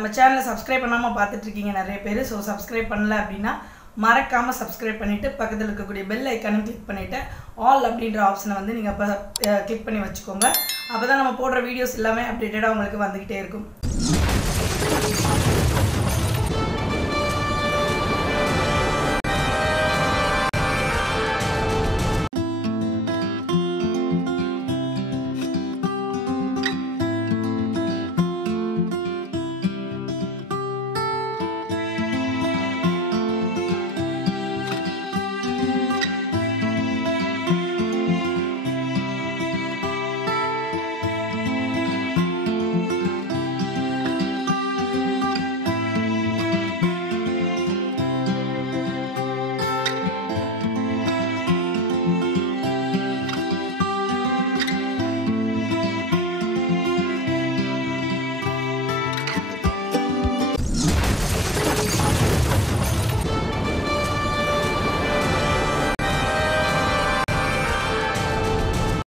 நம்ம சேனலை சப்ஸ்கிரைப் பண்ணாமல் பார்த்துட்டு இருக்கீங்க நிறைய பேர். ஸோ சப்ஸ்கிரைப் பண்ணல அப்படின்னா மறக்காமல் சப்ஸ்கிரைப் பண்ணிவிட்டு பக்கத்தில் இருக்கக்கூடிய பெல் ஐக்கானும் கிளிக் பண்ணிவிட்டு ஆல் அப்படின்ற ஆப்ஷனை வந்து நீங்கள் அப்போ கிளிக் பண்ணி வச்சுக்கோங்க. அப்போ தான் நம்ம போடுற வீடியோஸ் எல்லாமே அப்டேட்டடாக உங்களுக்கு வந்துக்கிட்டே இருக்கும்.